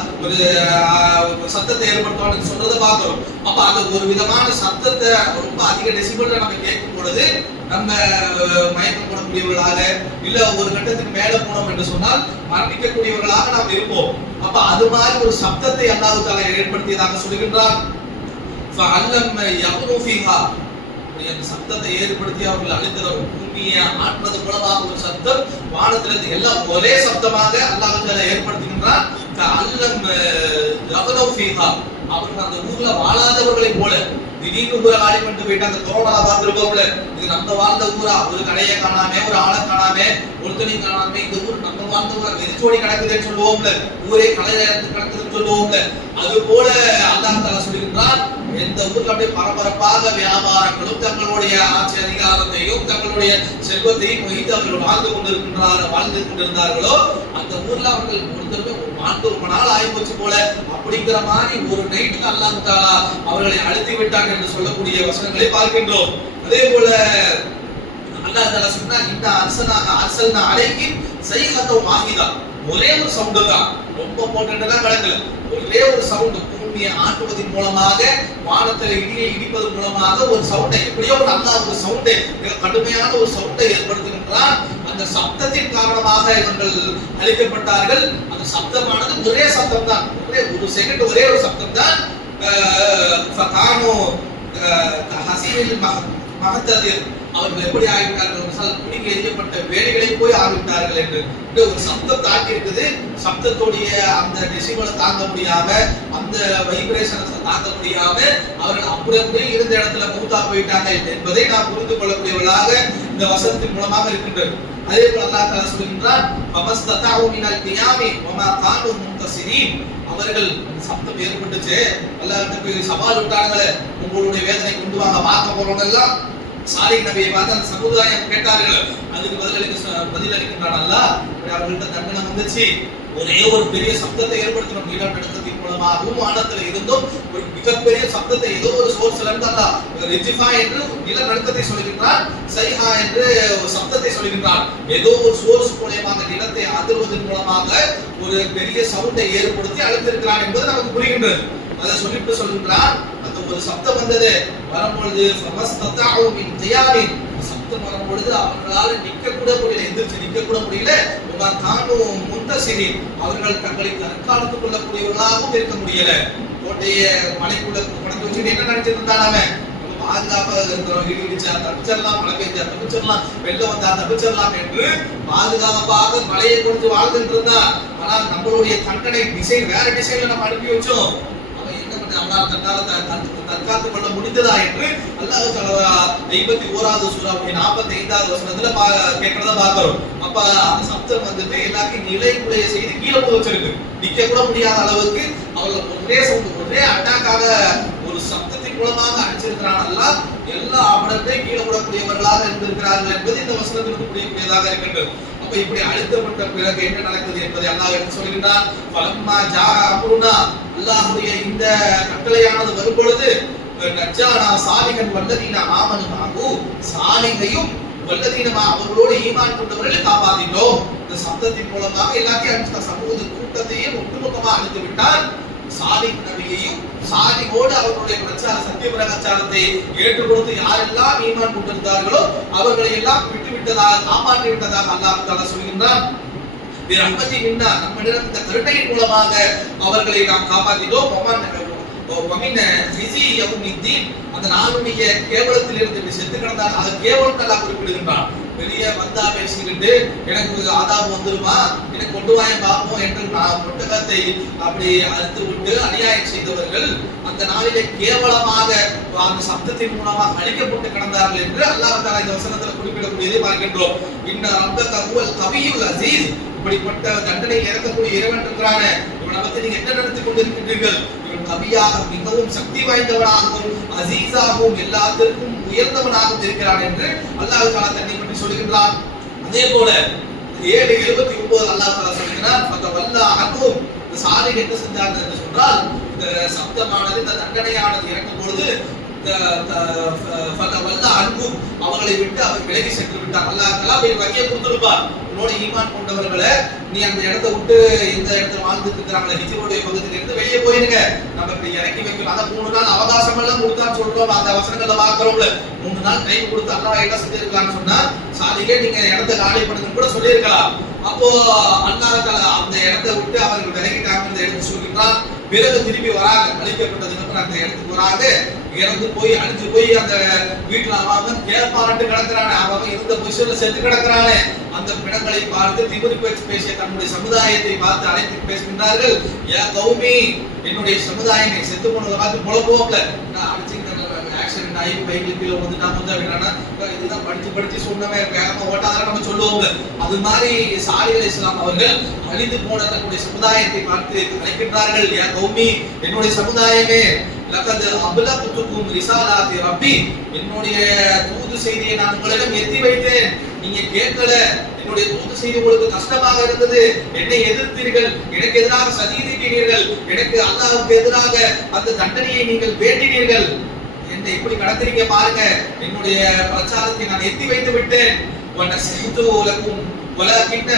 ஒரு சத்தத்தை ஏற்படுத்துவான்னு சொல்றதை பார்க்கிறோம். அப்ப அந்த ஒரு விதமான சத்தத்தை ரொம்ப அதிக டெசிபல்ல நம்ம கேட்கும் பொழுது நம்ம மயக்கம் போடக்கூடியவர்களாக, இல்ல ஒரு கட்டத்துக்கு மேல போனோம் என்று சொன்னால் மரணிக்கக்கூடியவர்களாக நாம் இருப்போம். அப்ப அது மாதிரி ஒரு சப்தத்தை அல்லாஹ் தஆலா ஏற்படுத்தியதாக சொல்கின்றார். ஃபஅல்லம் யக்னு ஃபீஹா, அந்த சப்தத்தை ஏற்படுத்தி அவர்கள் அழித்தவர், பூமியை ஆட்றது மூலமாக ஒரு சப்தம், வானத்திலிருந்து எல்லாம் ஒரே சப்தமாக அல்லாஹ் தஆலா ஏற்படுத்துகின்றார். ஃபஅல்லம் யக்னு ஃபீஹா, அவர்கள் அந்த ஊர்ல வாழாதவர்களை போல, திடீர்னு ஊரை காலி பண்ணிட்டு போயிட்டு அந்த கொரோனா பார்த்துருப்போம்ல, இது நம்ம வாழ்ந்த ஊரா, ஒரு கடையை காணாமே, ஒரு ஆளை காணாமே, ஒருத்தனையும் காணாமே, இந்த ஊர் நம்ம வாழ்ந்த ஊரா, வெறிச்சோடி கிடக்குதுன்னு சொல்லுவோம்ல, ஊரே கலை கிடக்குதுன்னு சொல்லுவோம்ல, அது போல அல்லாஹ் தஆலா சொல்லுகின்றார், எந்த ஊர்ல அப்படியே பரபரப்பாக வியாபாரங்களும் தங்களுடைய ஆட்சி அதிகாரத்தையும் தங்களுடைய செல்வத்தையும் வைத்து அவர்கள் வாழ்ந்து கொண்டிருந்தார்களோ அந்த ஊர்ல அவர்கள் ஒருத்தருமே ரொம்ப நாள் ஆயிப்போச்சு போல அப்படிங்கிற மாதிரி ஒரு நைட்டுக்கு அல்லாஹ் தஆலா அவர்களை அழுத்தி விட்டாங்க என்று சொல்லக்கூடிய வசனங்களை பார்க்கின்றோம். அதே போல அல்லாஹ் தஆலா சொன்னா இந்த அர்சல்னா அலைஹிம் ஸைஹத்தன் வாஹிதா, ஒரே ஒரு சவுண்ட் தான், ரொம்ப போட்டுட்டெல்லாம் கிடக்கல, ஒரே ஒரு சவுண்ட் பூமியை ஆட்டுவதன் மூலமாக வானத்தில் இடியை இடிப்பதன் மூலமாக ஒரு சவுண்டை எப்படியோ அல்லாஹ் ஒரு சவுண்டை கடுமையான ஒரு சவுண்டை ஏற்படுத்துகின்றான். அந்த சப்தத்தின் காரணமாக இவர்கள் அழிக்கப்பட்டார்கள். அந்த சப்தமானது ஒரே சப்தம் தான், ஒரே ஒரு செகண்ட் ஒரே ஒரு சப்தம் தான். அவர்கள் எப்படி ஆகிவிட்டார்கள், குடிக்கு எரியப்பட்ட வேலைகளை போய் ஆகிவிட்டார்கள் என்று ஒரு சப்தம் தாக்கி இருக்குது. சப்தத்துடைய அந்த டெசிபலை தாங்க முடியாம, அந்த வைப்ரேஷனை தாங்க முடியாம அவர்கள் அப்படியே இருந்த இடத்துல மூத்தா போயிட்டாங்க என்பதை நாம் புரிந்து கொள்ளக்கூடியவர்களாக இந்த வசனத்தின் மூலமாக இருக்கின்றது. அதே போல அல்லாஹ் தஆலா சொல்கின்றார், ஃபமஸ்ததஉ மினல் கியாமி வமா கானு முன்தஸிரீன். அவர்கள் சப்தம் ஏற்பட்டுச்சு, அல்லாஹ்ட்ட போய் சவால் விட்டாங்களே, உங்களுடைய வேதனை கொண்டு வாங்க, பார்க்க போறவங்க எல்லாம் சாலிஹ் நபியை பார்த்து அந்த சமுதாயம் கேட்டார்கள். அதுக்கு பதில் அளிக்கின்றான் அல்லாஹ், அவர்கள்ட்ட தண்டனை வந்துச்சு, ஒரே ஒரு பெரிய சப்தத்தை ஏற்படுத்தணும், நிலநடுக்கத்தின் மூலமாகவும் வானத்துல இருந்தும் ஒரு மிகப்பெரிய சப்தத்தை ஏதோ ஒரு சோர்ஸ்ல இருந்து அல்லாஹ் ரிஜிஃபா என்று நிலநடுக்கத்தை சொல்கின்றான், சைஹா என்று ஒரு சப்தத்தை சொல்கின்றான். ஏதோ ஒரு சோர்ஸ் மூலமாக நிலத்தை அதிர்வதன் மூலமாக ஒரு பெரிய சவுண்டை ஏற்படுத்தி அழுத்திருக்கிறான் என்பது நமக்கு புரிகின்றது. அதை சொல்லிட்டு சொல்கின்றான், அந்த ஒரு சப்தம் வந்தது, வரும்பொழுது ஃபமஸ்ததஉ மின் கியாமின், சப்தம் வரும்பொழுது அவர்களால் நிற்க கூட முடியல, எந்திரிச்சு நிற்க கூட முடியல. வமா கானு முன்தஸிரீன், அவர்கள் தங்களை தற்காத்துக் கொள்ளக்கூடியவர்களாகவும் இருக்க முடியல. கோட்டைய மலைக்குள்ள கொண்டு வச்சுட்டு என்ன நினைச்சிட்டு இருந்தான் அவன், பாதுகாப்பாக இருக்கிறோம், இடி இடிச்சா தப்பிச்சிடலாம், மழை பெய்ஞ்சா தப்பிச்சிடலாம், வெள்ளம் வந்தா தப்பிச்சிடலாம் என்று பாதுகாப்பாக மலையை கொண்டு வாழ்ந்துட்டு இருந்தான். ஆனால் நம்மளுடைய தண்டனை டிசைன் வேற டிசைன்ல நம்ம அனுப்பி வச்சோம். தற்காத்துக் கொள்ள முடிந்ததா என்று அல்லாஹ் தஆலா 51வது சூராவுடைய 45வது வசனத்துல கேட்கிறத பார்க்கிறோம். அப்ப அந்த சப்தம் வந்துட்டு எல்லாத்தையும் நிலைக்குலைய செய்து கீழே போக வச்சிருக்கு, நிக்க கூட முடியாத அளவுக்கு அவர்கள் ஒரே சவுண்ட் ஒரே அட்டாக்காக ஒரு சப்தத்தின் மூலமாக அடிச்சிருக்கிறான். அல்லாஹ் எல்லா ஆபத்தையும் கீழே விடக்கூடியவர்களாக இருந்திருக்கிறார்கள் என்பது இந்த வசனத்திற்கு புரியக்கூடியதாக இருக்கின்றது. அப்ப இப்படி அழுத்தப்பட்ட பிறகு என்ன நடக்குது என்பதை அல்லாஹ் எடுத்து சொல்கின்றான். ஃபலம்மா ஜா அம்ருனா, அல்லாஹ்வுடைய இந்த கட்டளையானது வரும் பொழுது நஜ்ஜானா சாலிஹன் வல்லதீன ஆமனு மஅஹு, சாலிஹையும் வல்லதீன அவர்களோடு ஈமான் கொண்டவர்களை காப்பாற்றினோம். இந்த சப்தத்தின் மூலமாக எல்லாத்தையும் அந்த சமூக கூட்டத்தையும் ஒட்டுமொத்தமாக அழித்து விட்டான். சாலிஹ் நபியையும் சாலிஹோடு அவர்களுடைய பிரச்சார சத்திய பிரச்சாரத்தை ஏற்றுக்கொண்டு யாரெல்லாம் ஈமான் கொண்டிருந்தார்களோ அவர்களை எல்லாம் விட்டுவிட்டதாக காப்பாற்றி விட்டதாக அல்லாஹ் தஆலா சொல்கின்றான். பிரஹ்மதி மின்னா, நம்மிடம் இந்த கருணையின் மூலமாக அவர்களை நாம் காப்பாற்றினோம். அந்த நாளுடைய கேவலத்தில் இருந்து செத்து கிடந்தால் அதை கேவலம் நல்லா குறிப்பிடுகின்றான். பெரிய வந்தா பேசிக்கிட்டு எனக்கு ஆதாபம் வந்துருமா, எனக்கு கொண்டு வாய பார்ப்போம் என்று ஒட்டகத்தை அப்படி அறுத்து விட்டு அநியாயம் செய்தவர்கள் அந்த நாளிலே கேவலமாக அந்த சப்தத்தின் மூலமாக அழிக்கப்பட்டு கிடந்தார்கள் என்று அல்லாஹ் தஆலா இந்த வசனத்தில் குறிப்பிடக்கூடியதை பார்க்கின்றோம். இன்ன ரப்பக ஹுவல் கவியுல் அஸீஸ், இப்படிப்பட்ட தண்டனை இறக்கக்கூடிய இறைவன் இருக்கிறானே, இவனை பற்றி நீங்க என்ன நினைத்துக் கொண்டிருக்கின்றீர்கள், இவன் கவியாக மிகவும் சக்தி வாய்ந்தவனாகவும் அசீஸாகவும் எல்லாத்திற்கும் உயர்ந்தவனாகவும் இருக்கிறான் என்று அல்லாஹ் தஆலா தன்னை பற்றி சொல்கின்றான். அதே போல 7:79 அல்லாஹ் தஆலா சொல்கிறார், ஃபதவல்லா அன்ஹும், இந்த சாலிஹ் என்ன செஞ்சார் என்று சொன்னால், இந்த சப்தமானது இந்த தண்டனையானது இறக்கும் பொழுது ஃபதவல்லா அன்ஹும், அவர்களை விட்டு அவர் விலகி சென்று விட்டார். அல்லாஹ் தஆலா போய் வகையை கொடுத்திருப்பார், உன்னோட ஈமான் கொண்டவர்களை நீ அந்த இடத்தை விட்டு இந்த இடத்துல வாழ்ந்துட்டு இருக்கிறாங்களே ஹிஜ்ருடைய பகுதியில இருந்து வெளியே போயிருங்க, நம்ம இப்படி இறக்கி வைக்கணும். அந்த 3 நாள் அவகாசம் எல்லாம் கொடுத்தான்னு சொல்றோம், அந்த அவசரங்கள்ல பாக்குறோம்ல, 3 நாள் டைம் கொடுத்து அல்லாஹ் என்ன செஞ்சிருக்கலாம்னு சொன்னா, சாலிகே நீங்க இடத்தை காலி பண்ணுங்கன்னு கூட சொல்லியிருக்கலாம். அப்போ அல்லாஹ் தஆலா அந்த இடத்தை விட்டு அவர்கள் விலகிட்டாங்க எடுத்து சொல்கிறான். பிறகு திரும்பி வராங்க, அழிக்கப்பட்டதுக்கு அப்புறம் அந்த இடத்துக்கு வராங்க, இறந்து போய் அழிஞ்சு போய் அந்த வீட்டுல அவன் கேட்பாரட்டு கிடக்கிறானே, அவன் இருந்த பொசிஷன்ல செத்து கிடக்கிறானே, அந்த பிணங்களை பார்த்து திமிரி பேசிய தன்னுடைய சமுதாயத்தை பார்த்து அழைத்து பேசுகின்றார்கள். யா கௌமி, என்னுடைய சமுதாயமே, செத்து போனதை பார்த்து புலப்போம்ல, நான் அடிச்சுக்கிட்ட ஆக்சிடென்ட் ஆகி பைக்கில் கீழே வந்து நான் வந்து அப்படின்னா இதுதான் படிச்சு சொன்னவன் வேகமா ஓட்டாதான் நம்ம சொல்லுவோம்ல, அது மாதிரி சாலிஹ் அலைஹிஸ்ஸலாம் அவர்கள் அழிந்து போன தன்னுடைய சமுதாயத்தை பார்த்து அழைக்கின்றார்கள். யா கௌமி, என்னுடைய சமுதாயமே, லகத் அப்லக்துகும் ரிசாலாத்தி ரப்பி, என்னுடைய தூது செய்தியை நான் உங்களிடம் எத்தி வைத்தேன், நீங்க கேட்கல. என்னுடைய தூது செய்தி உங்களுக்கு கஷ்டமாக இருந்தது, என்னை எதிர்த்தீர்கள், எனக்கு எதிராக சதி தீட்டினீர்கள், எனக்கு அல்லாஹ்வுக்கு எதிராக அந்த தண்டனையை நீங்கள் வேண்டினீர்கள், என்னை எப்படி நடத்துறீங்க பாருங்க. என்னுடைய பிரச்சாரத்தை நான் எத்தி வைத்து விட்டேன். வனஸஹது லகும் வலகின்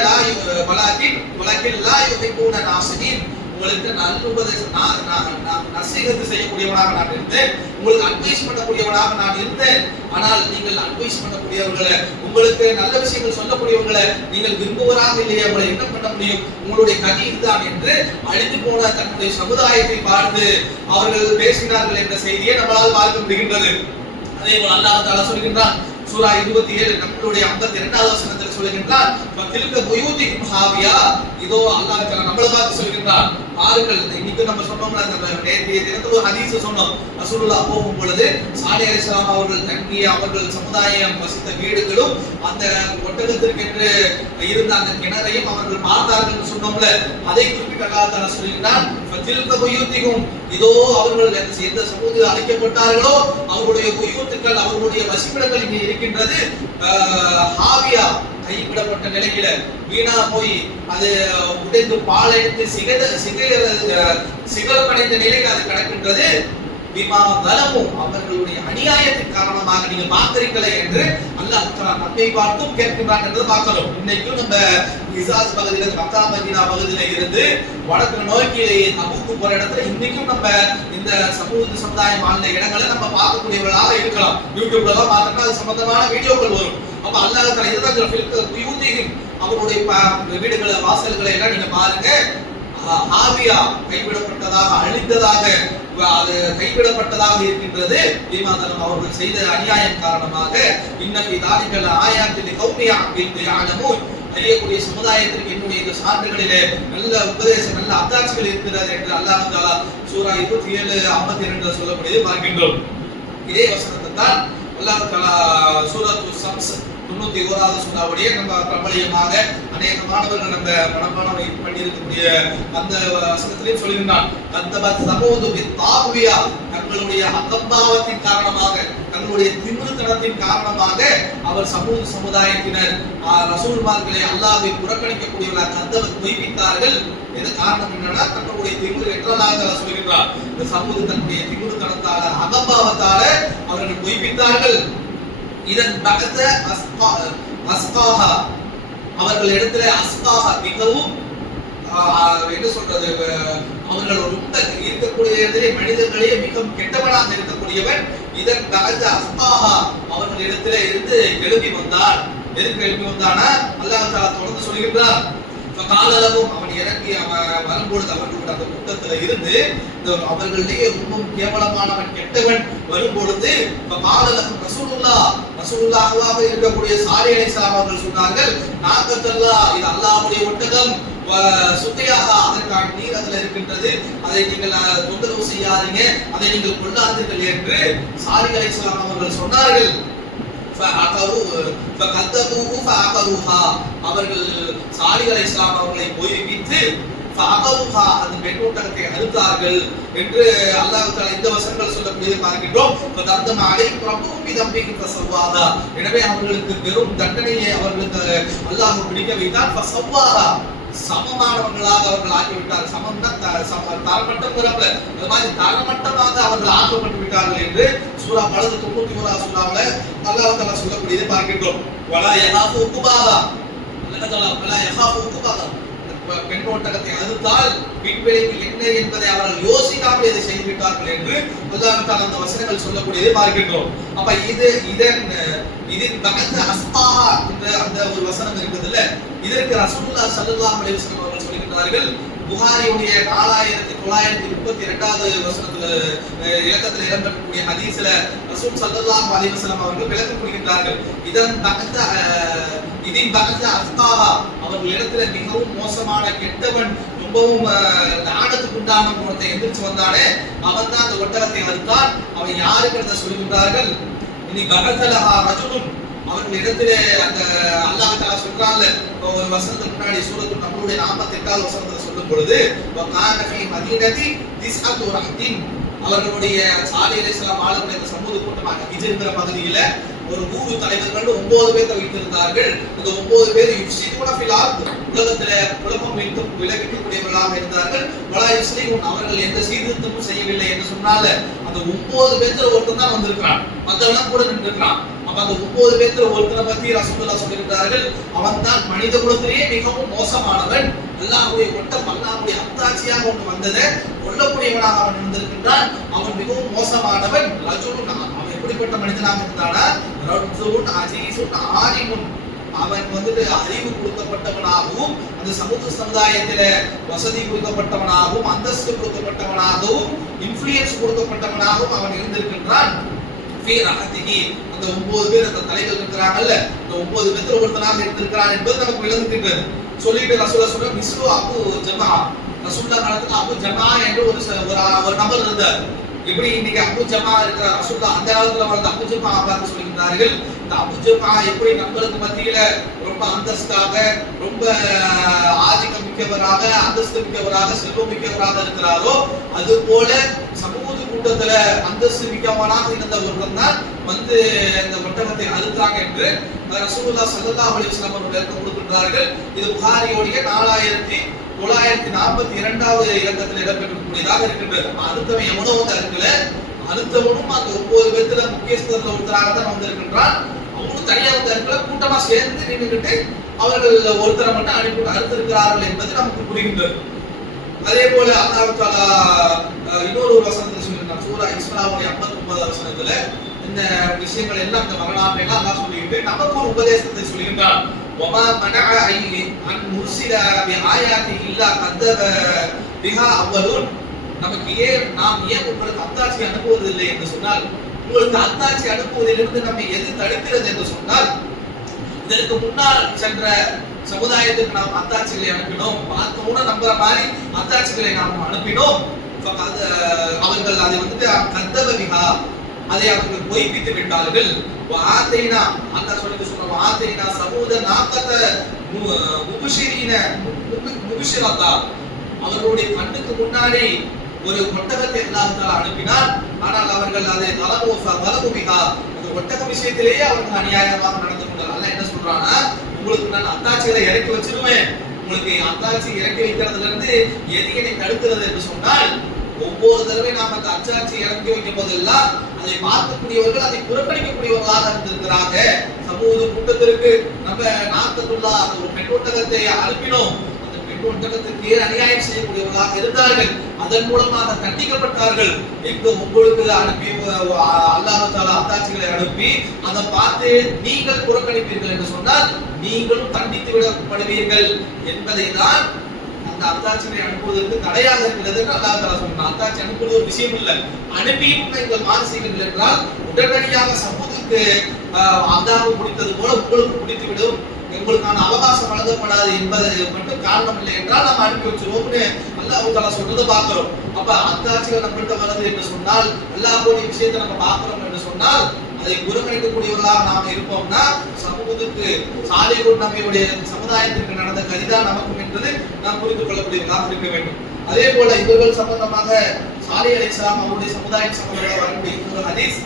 லா யுஹிப்பூன நாஸிஹீன், உங்களுக்கு நசீகத்து செய்யக்கூடியவனாக நான் இருந்தேன், உங்களுக்கு அட்வைஸ் பண்ணக்கூடியவனாக நான் இருந்தேன். ஆனால் நீங்கள் அட்வைஸ் பண்ணக்கூடியவர்களை, உங்களுக்கு நல்ல விஷயங்கள் சொல்லக்கூடியவர்களை நீங்கள் விரும்புவராக இல்லையே, உங்களை என்ன பண்ண முடியும், உங்களுடைய கதி இதுதான் என்று அழிந்து போன தன்னுடைய சமுதாயத்தை பார்த்து அவர்கள் பேசினார்கள் என்ற செய்தியை நம்மளால் பார்க்க முடிகின்றது. அதே போல அல்லாஹ் தஆலா சொல்கின்றான் சூரா 27 நம்மளுடைய 52வது வசனத்தில் சொல்கின்றான், ஃபதில்க புயூதிகும் ஹாவியா, இதோ அல்லாஹ் தஆலா நம்மள பார்த்து சொல்கின்றான், பாருங்கள். இன்னைக்கு நம்ம சொன்னோம்ல, அந்த நேற்றைய தினத்துல ஒரு ஹதீஸ் சொன்னோம், ரசூலுல்லாஹ் போகும் பொழுது சாலிஹ் அலைஹிஸ்ஸலாம் அவர்கள் தங்கிய அவர்கள் சமுதாயம் வசித்த வீடுகளும் அந்த ஒட்டகத்திற்கென்று இருந்த அந்த கிணறையும் அவர்கள் பார்த்தார்கள் சொன்னோம்ல, அதை குறிப்பிட்ட அல்லாஹ் தஆலா சொல்கிறான், ஃபதில்க புயூதிகும், இதோ அவர்கள் எந்த சமூகத்தில் அழைக்கப்பட்டார்களோ அவர்களுடைய புயூத்துக்கள், அவர்களுடைய வசிப்பிடங்கள் இங்கே இருக்கின்றது. ஹாவியா, கைவிடப்பட்ட நிலையில வீணா போய் அது உடைந்து பாலடைந்து சிகலமடைந்த நிலையில் அது கிடக்கின்றது. பிமா தலமும், அவர்களுடைய அநியாயத்தின் காரணமாக நீங்க பார்த்திருக்கலை என்று அல்லாஹ் தஆலா நம்மை பார்த்தும் கேட்கின்றான் என்று பார்க்கிறோம். இன்னைக்கும் நம்ம இசாஸ் பகுதியில, மக்கா மதீனா பகுதியில இருந்து வடக்கு நோக்கி தபூக்கு போற இடத்துல இன்னைக்கும் நம்ம இந்த சமுதாயம் வாழ்ந்த இடங்களை நம்ம பார்க்கக்கூடியவர்களாக இருக்கலாம். யூடியூப்ல எல்லாம் பார்த்தோம்னா அது சம்பந்தமான வீடியோக்கள் வரும். அப்ப அல்லாஹ் தஆலா இதுதான் அவருடைய வீடுகளை, வாசல்களை எல்லாம் நீங்க பாருங்க, ஹாவியா, கைவிடப்பட்டதாக, அழிந்ததாக, அது கைவிடப்பட்டதாக இருக்கின்றது. ஈமான் அவர்கள் செய்த அநியாயம் காரணமாக. இன்னஃபி தாலிகல் ஆயாத்தில் கௌமி யஅலமூன், அறியக்கூடிய சமுதாயத்திற்கு என்னுடைய இந்த சான்றுகளிலே நல்ல உபதேசம், நல்ல அத்தாட்சிகள் இருக்கிறது என்று அல்லாஹ் தஆலா சூரா 27:52 சொல்லக்கூடியது பார்க்கின்றோம். இதே வசனத்தை தான் அல்லாஹ் தஆலா சூரத்து ஷம்ஸ் 91வது சூறாவுடைய நம்ம பிரபலியமாக அநேக மாணவர்கள் நம்ம மனப்பாடம் பண்ணியிருக்கக்கூடிய அந்த வசனத்திலே சொல்கின்றான், கத்தபத் சமூது பித்தாகுவியா, தங்களுடைய அகம்பாவத்தின் காரணமாக, தங்களுடைய திமிருத்தனத்தின் காரணமாக அவர் சமுதாயத்தினர் ரசூல்மார்களை அல்லாஹ்வை புறக்கணிக்கக்கூடியவர்களாக கத்தபத் பொய்ப்பித்தார்கள். எது காரணம் என்னன்னா, தங்களுடைய திமிரு என்றால் சொல்கின்றார், இந்த சமூக தன்னுடைய திமிருத்தனத்தால, அகம்பாவத்தால அவர்கள் பொய்ப்பித்தார்கள். இதன் பகத அஸ்காஹா, அவர்கள் இடத்துல அஸ்காஹா மிகவும் என்ன சொல்றது, அவர்கள் ரொம்ப இருக்கக்கூடிய இடத்திலே மனிதர்களே மிகவும் கெட்டவனாக இருக்கக்கூடியவன். இதன் பகத அஸ்காஹா, அவர்கள் இடத்துல இருந்து எழுப்பி வந்தான். எதுக்கு எழுப்பி வந்தானா, அல்லாஹ் தஆலா தொடர்ந்து சொல்கின்றார், காலளவும் அவன் இறங்கி வரும்பொழுது அவர்களுடைய அந்த கூட்டத்துல இருந்து அவர்களிடையே ரொம்ப கேவலமானவன், கெட்டவன் வரும்பொழுது காலளவும் ரசூலுல்லாஹ்வாக இருக்கக்கூடிய சாலிஹ் அலைஹிஸ்ஸலாம் அவர்கள் சொன்னார்கள், நாகத்தல்லா, இது அல்லாஹ்வுடைய ஒட்டகம், சுத்தையாக, அதற்கான நீர் அதுல இருக்கின்றது, அதை நீங்கள் தொந்தரவு செய்யாதீங்க, அதை நீங்கள் கொள்ளாதீர்கள் என்று சாலிஹ் அலைஹிஸ்ஸலாம் அவர்கள் சொன்னார்கள். அவர்கள் சாலிஹ் அலைஹிஸ்ஸலாம் அவர்களை பொய்ப்பித்து அந்த பெண் ஒட்டகத்தை அறுத்தார்கள் என்று அல்லாஹ் தஆலா இந்த வசனங்கள் சொல்லக்கூடியதை பார்க்கின்றோம். எனவே அவர்களுக்கு பெரும் தண்டனையை அவர்களுக்கு அல்லாஹ் பிடிக்க வைத்தான். சமமானவர்களாக அவர்கள் ஆக்கிவிட்டார்கள். சமம்னா தரமட்டம் பிறப்பல, அது மாதிரி தரமட்டமாக அவர்கள் ஆக்கப்பட்டு விட்டார்கள் என்று சூரா பலது 91 சூறாவுல அல்லாஹ் தஆலா சொல்லக்கூடியதை பார்க்கின்றோம். வலா யஹாஃபு உக்குபாஹா, அல்லாஹ் தஆலா வலா யஹாஃபு உக்குபாஹா, பெண் ஒட்டகத்தை அறுத்தால் பின்விளைவு என்ன என்பதை அவர்கள் யோசிக்காமல் இதை செய்துவிட்டார்கள் என்று அல்லாஹ் தஆலா அந்த வசனங்கள் சொல்லக்கூடியதை பார்க்கின்றோம். அப்ப இதின் பகத அஸ்காஹா என்ற அந்த ஒரு வசனம் இருக்குதுல்ல, இதற்கு ரசூலுல்லாஹ் ஸல்லல்லாஹு அலைஹி வஸல்லம் அவர்கள் சொல்கிறார்கள், புகாரியுடைய 4932வது வசனத்துல இலக்கத்துல இடம்பெறக்கூடிய ஹதீஸ்ல ரசூல் ஸல்லல்லாஹு அலைஹி வஸல்லம் அவர்கள் விளக்கம் கொடுக்கின்றார்கள், இதின் பகத அஸ்காஹா, அவர்கள் இடத்துல மிகவும் மோசமான கெட்டவன், ரொம்பவும் லானத்துக்கு உண்டான ஒருத்தன் எந்திரிச்சு வந்தானே, அவன் தான் அந்த ஒட்டகத்தை அறுத்தான். அவன் யாருக்கு சொல்கின்றார்கள், இனி பகதலஹா ரஜுலுன், அவர்கள் இடத்திலே அந்த அல்லாஹ் தஆலா சொல்றான்ல, ஒரு வசனத்துக்கு முன்னாடி சூரத்து நம்மளுடைய 48வது வசனத்துல சொல்லும் பொழுது, வகான ஃபீ மதீனதி திஸ்அத்து ரஹ்தின், அவர்களுடைய சாலிஹ் அலைஹிஸ்ஸலாம் ஆளுடைய இந்த சமூக கூட்டமாக ஹிஜ்ர்ங்கிற பகுதியில ஒரு 100 தலைவர்கள் 9 பேரை வைத்திருந்தார்கள். இந்த 9 பேர் யுஃப்ஸிதுன ஃபில் அர்த், உலகத்திலே குழப்பம் விளைவிக்கக்கூடியவர்களாக இருந்தார்கள். வலா யுஸ்லிஹூன், அவர்கள் எந்த சீர்திருத்தமும் செய்யவில்லை என்று சொன்னால அந்த 9 பேர்ல ஒருத்தன் தான் வந்திருக்கிறான், மத்தவன் கூட நின்றுக்கிறான். அப்ப அந்த 9 பேர்ல ஒருத்தனை பத்தி ரசூலுல்லாஹ் சொல்லியிருக்கிறார்கள், அவன் தான் மனித குலத்திலேயே மிகவும் மோசமானவன். அல்லாஹ்வுடைய ஒட்டம் அல்லாஹ்வுடைய அத்தாட்சியாக ஒன்று வந்ததை கொல்லக்கூடியவனாக அவன் இருந்திருக்கின்றான். அவன் மிகவும் மோசமானவன். ரஜுலுன், அவன் எப்படிப்பட்ட மனிதனாக இருந்தானா, ரஜுலுன் அஜீஸுன் ஆலிமுன், அவன் வந்துட்டு அறிவு கொடுக்கப்பட்டவனாகவும் அந்த சமூக சமுதாயத்தில வசதி கொடுக்கப்பட்டவனாகவும் அந்தஸ்து கொடுக்கப்பட்டவனாகவும் இன்ஃப்ளூயன்ஸ் கொடுக்கப்பட்டவனாகவும் அவன் இருந்திருக்கின்றான். அந்த 9 பேர் அந்த தலைவர் இருக்கிறாங்கல்ல, இந்த 9 பேர் ஒருத்தனாக இருந்திருக்கிறான் என்பது நமக்கு விளங்குகின்றது. சொல்லிட்டு ரசூலுல்லாஹ் சொல்ற மிஸ்ரு அபு ஜமா, ரசூலுல்லாஹ் காலத்துல அபு ஜமா என்று ஒரு நபர் இருந்தார். எப்படி இன்னைக்கு அபு ஜமா இருக்கிற ரசூலுல்லாஹ் அந்த காலத்துல வந்த அபு ஜமா பார்த்து சொல்கிறார்கள். இந்த அபு ஜமா எப்படி நம்மளுக்கு மத்தியில ரொம்ப அந்தஸ்தாக ரொம்ப ஆதிக்கம் மிக்கவராக அந்தஸ்து மிக்கவராக செல்வம் மிக்கவராக இருக்கிறாரோ, அது போல சமூக கூட்டத்துல அந்தஸ்து மிக்கவனாக இருந்த ஒருவன் தான் வந்து இந்த ஒட்டகத்தை அறுத்தாங்க என்று ரசூலுல்லாஹ் ஸல்லல்லாஹு அலைஹி வஸல்லம் அவர்கள் விளக்கம் கொடுக்கின்றார்கள். இது புகாரியோடைய 4942வது இலக்கத்தில் இடம்பெற்றக்கூடியதாக இருக்கின்றது. அறுத்தவன் எவனோ வந்து அறுக்கல, அறுத்தவனும் அந்த 9 பேர்ல முக்கியஸ்தத்துல ஒருத்தராக தான் வந்திருக்கின்றான். அவங்களும் தனியாக வந்து அறுக்கல, கூட்டமா சேர்ந்து நின்றுகிட்டு அவர்கள் ஒருத்தரை மட்டும் அனுப்பி அறுத்திருக்கிறார்கள் என்பது நமக்கு புரிகின்றது. அதே போல அல்லாஹ் தஆலா இன்னொரு வசனத்தில் சொல்லியிருக்கான், சூரா இஸ்ராவுடைய 59வது வசனத்துல இந்த விஷயங்கள் எல்லாம் இந்த வரலாற்றை எல்லாம் அல்லாஹ் சொல்லிட்டு நமக்கு ஒரு உபதேசத்தை சொல்லுகின்றான். வமா மனஅ அன் முர்சில பிஆயாத்தி இல்லா கதப பிஹா அவ்வலுன், நமக்கு நாம் ஏன் உங்களுக்கு அத்தாட்சி அனுப்புவதில்லை என்று சொன்னால், உங்களுக்கு அத்தாட்சி அனுப்புவதிலிருந்து நம்மை எது தடுக்கிறது என்று சொன்னால், இதற்கு முன்னால் சென்ற சமுதாயத்துக்கு நாம் அத்தாட்சிகளை அனுப்பினோம், பார்த்தோம்னா நம்புற மாதிரி அத்தாட்சிகளை நாம் அனுப்பினோம். அவர்கள் அதை வந்துட்டு கத்தபவிகா, அதை அவர்கள் பொய்ப்பித்து விட்டார்கள். வாதைனா அல்லாஹ் சொல்லுங்க, வாதைனா சமூத நாக்கத முபஷிரீன முபஷிரதா, அவர்களுடைய கண்ணுக்கு முன்னாடி ஒரு ஒட்டகத்தை அல்லாஹ் தஆலா அனுப்பினார். ஆனால் அவர்கள் அதை வலமுபிகா, அந்த ஒட்டக விஷயத்திலேயே அவர்கள் அநியாயமாக நடந்து கொண்டார்கள். அல்லாஹ் என்ன சொல்றானா, உங்களுக்கு நான் அத்தாட்சிகளை இறக்கி வச்சிருவேன், உங்களுக்கு அத்தாட்சி இறக்கி வைக்கிறதுல இருந்து எது என்னை தடுக்கிறது என்று சொன்னால், ஒவ்வொரு தடவை நாம் அந்த அத்தாட்சி இறக்கி வைக்கும் போதெல்லாம் அதை பார்க்கக்கூடியவர்கள் அதை புறக்கணிக்கக்கூடியவர்களாக இருந்திருக்கிறாங்க. சமூக கூட்டத்திற்கு நம்ம நாக்கத்துள்ளா அந்த ஒரு பெண் ஒட்டகத்தை அனுப்பினோம், அந்த பெண் ஒட்டகத்திற்கு அநியாயம் செய்யக்கூடியவர்களாக இருந்தார்கள், அதன் மூலமாக தண்டிக்கப்பட்டார்கள். எங்க உங்களுக்கு அனுப்பி அல்லாஹ் தஆலா அத்தாட்சிகளை அனுப்பி அதை பார்த்து நீங்கள் புறக்கணிப்பீர்கள் என்று சொன்னால் நீங்களும் தண்டித்து விடப்படுவீர்கள் என்பதை தான் அந்த அத்தாட்சிகளை அனுப்புவதற்கு தடையாக இருக்கிறது என்று அல்லாஹ் தஆலா சொன்னார். அத்தாட்சி அனுப்புவது ஒரு விஷயம் இல்லை, அனுப்பியும் நீங்கள் மாறு செய்வீர்கள் என்றால் உடனடியாக சமூகத்துக்கு அல்லாஹ் முடித்தது போல உங்களுக்கு முடித்துவிடும், உங்களுக்கான அவகாசம் வழங்கப்படாது என்பது மட்டும் காரணம் இல்லை என்றால் நாம் அனுப்பி வச்சிருவோம்னு அல்லாஹ் தஆலா சொல்றதை பார்க்கிறோம். அப்ப அத்தாட்சிகள் நம்மகிட்ட வருது என்று சொன்னால், அல்லாஹ்வுடைய விஷயத்தை நம்ம பார்க்கிறோம் என்று சொன்னால், அதை புறக்கணிக்கக்கூடியவர்களாக நாம் இருப்போம்னா சமூகத்துக்கு சாலிஹ் நபியுடைய சமுதாயத்திற்கு நடந்த கதிதான் நமக்கும் என்பது நாம் புரிந்து கொள்ளக்கூடியவர்களாக இருக்க வேண்டும். அதே போல இவர்கள் சம்பந்தமாக சாலிஹ் அலைஹிஸ்ஸலாம் அவருடைய சமுதாயம் சம்பந்தமாக வரக்கூடிய ஒரு ஹதீஸ்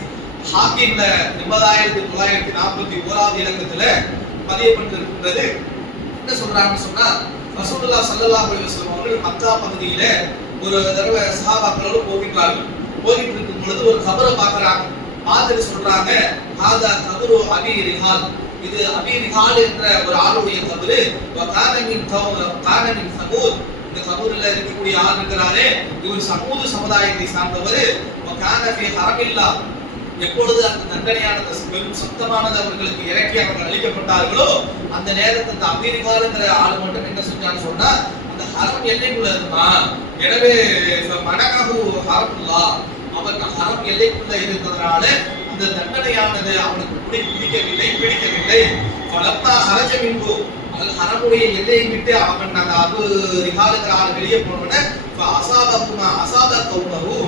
ஹாக்கிம்ல 90941வது இலக்கத்துல பதியப்பட்டிருக்கின்றது. என்ன சொல்றாங்கன்னு சொன்னா, ரசூலுல்லாஹ் ஸல்லல்லாஹு அலைஹி வஸல்லம் அவர்கள் மக்கா பகுதியில ஒரு தடவை சஹாபாக்களோடு போகின்றார்கள். போகிட்டு இருக்கும் பொழுது ஒரு கபரை பார்க்கறாங்க. பார்த்துட்டு சொல்றாங்க, ஹாதா கபரு அபி ரிஹால், இது அபி ரிஹால் என்ற ஒரு ஆளுடைய கபரு. கானமின் சமூத், இந்த கபூர்ல இருக்கக்கூடிய ஆள் இருக்கிறாரே இவர் சமூக சமுதாயத்தை சார்ந்தவர். கானபி ஹரமில்லா, எப்பொழுது அந்த தண்டனையானது பெரும் சத்தமானது அவர்களுக்கு இறக்கி அவர்கள் அளிக்கப்பட்டார்களோ அந்த நேரத்தில் அந்த அபி ரிஹால்ங்கிற ஆள் மட்டும் என்ன செஞ்சான்னு சொன்னா, அந்த ஹரம் எல்லைக்குள்ள இருந்தா, எனவே மனகஹு ஹரமுல்லா, அவன் ஹரம் எல்லைக்குள்ள இருந்ததனால அந்த தண்டனையானது அவனுக்கு பிடிக்கவில்லை. பலப்பா ஹரஜ மின்பு, அது ஹரமுடைய எல்லையை விட்டு அவன் அந்த அபு ரிஹாலுங்கிற ஆள் வெளியே போனோட அசாப கௌமஹு,